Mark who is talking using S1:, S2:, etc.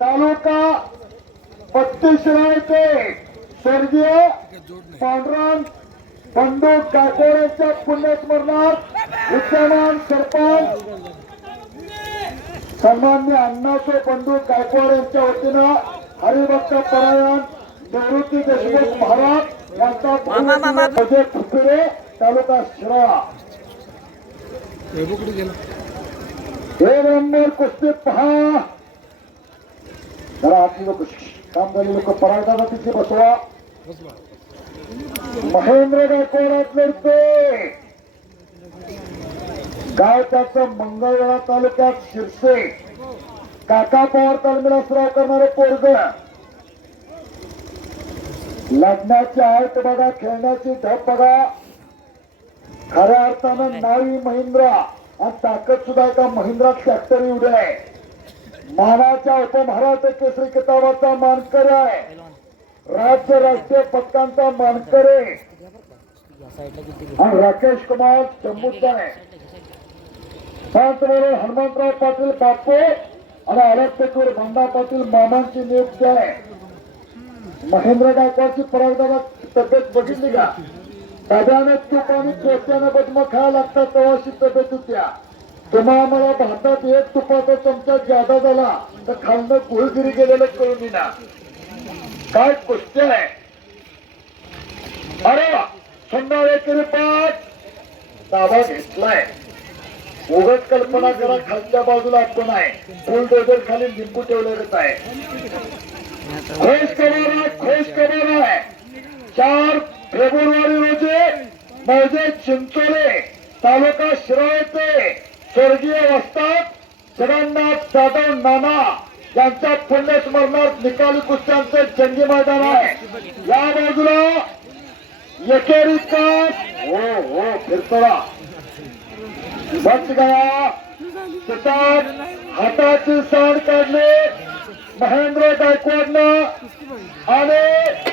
S1: तालुका बत्तीस ते स्वर्गीय पांडुरंग बंडू गायकवाडांच्या पुण्यस्मरणार्थ विद्यमान सरपंच सन्मान्य अण्णाचे बंडू गायकवाड यांच्या वतीनं हरिभक्त परायण निवृत्ती देशमुख महाराज यांचा. अजय ठुकरे तालुका शिराळा हे नंबर कुस्ती पहा जरा आपली लोक काम झाले लोक पराठा तिथे बसवा महेंद्र गायकवाडात लढते गाव त्याचं मंगळवेढा तालुक्यात शिरसे काका पवार तालमीला सराव करणारे पोरग लग्नाची आयत बघा खेळण्याची ढप बघा खऱ्या अर्थानं नावी महिंद्रा आणि ताकद सुद्धा एका महिंद्रा ट्रॅक्टर एवढी आहे. मानाच्या उपमहाराष्ट्र केसरी किताबाचा मानकर आहे. राज्य राष्ट्रीय पदकांचा मानकर आहे. आणि राकेश कुमार जम्मूचा आहे. त्याचबरोबर हनुमंतराव पाटील बापू आणि आरक्षकवर भांडा पाटील मामांची नियुक्ती आहे. महेंद्र गायकवाडची परागदाला तब्येत बघितली का? डब्याने तूप आणि चोट्याने बदम खायला लागतात तेव्हाशी तब्येत होत्या तुम्हाला आम्हाला भारतात एक तुपाचा चमचा जादा झाला तर खालनं कुळगिरी गेलेलं कळून येणार काय क्वेश्चन आहे? अरे वा सुंदर एकेरी पाठ दाबा घेतलाय. उगत कल्पना करा खालच्या बाजूला आपण आहे. बुलडोजर खाली लिंबू ठेवलेलंच आहे. खोश करणार खोश करणार आहे. चार फेब्रुवारी म्हणजे चिंचोले तालुका शिराळचे स्वर्गीय वस्तात जगन्नाथ जाधव नाना यांच्या पुण्यस्मरणार्थ निकाली कुस्त्यांचे जंगी मैदान आहे. या बाजूला एकेरी कास हो हो फिरतोडा. बच गया तिथं हाताची साड काढली. महेंद्र गायकवाडनं आणि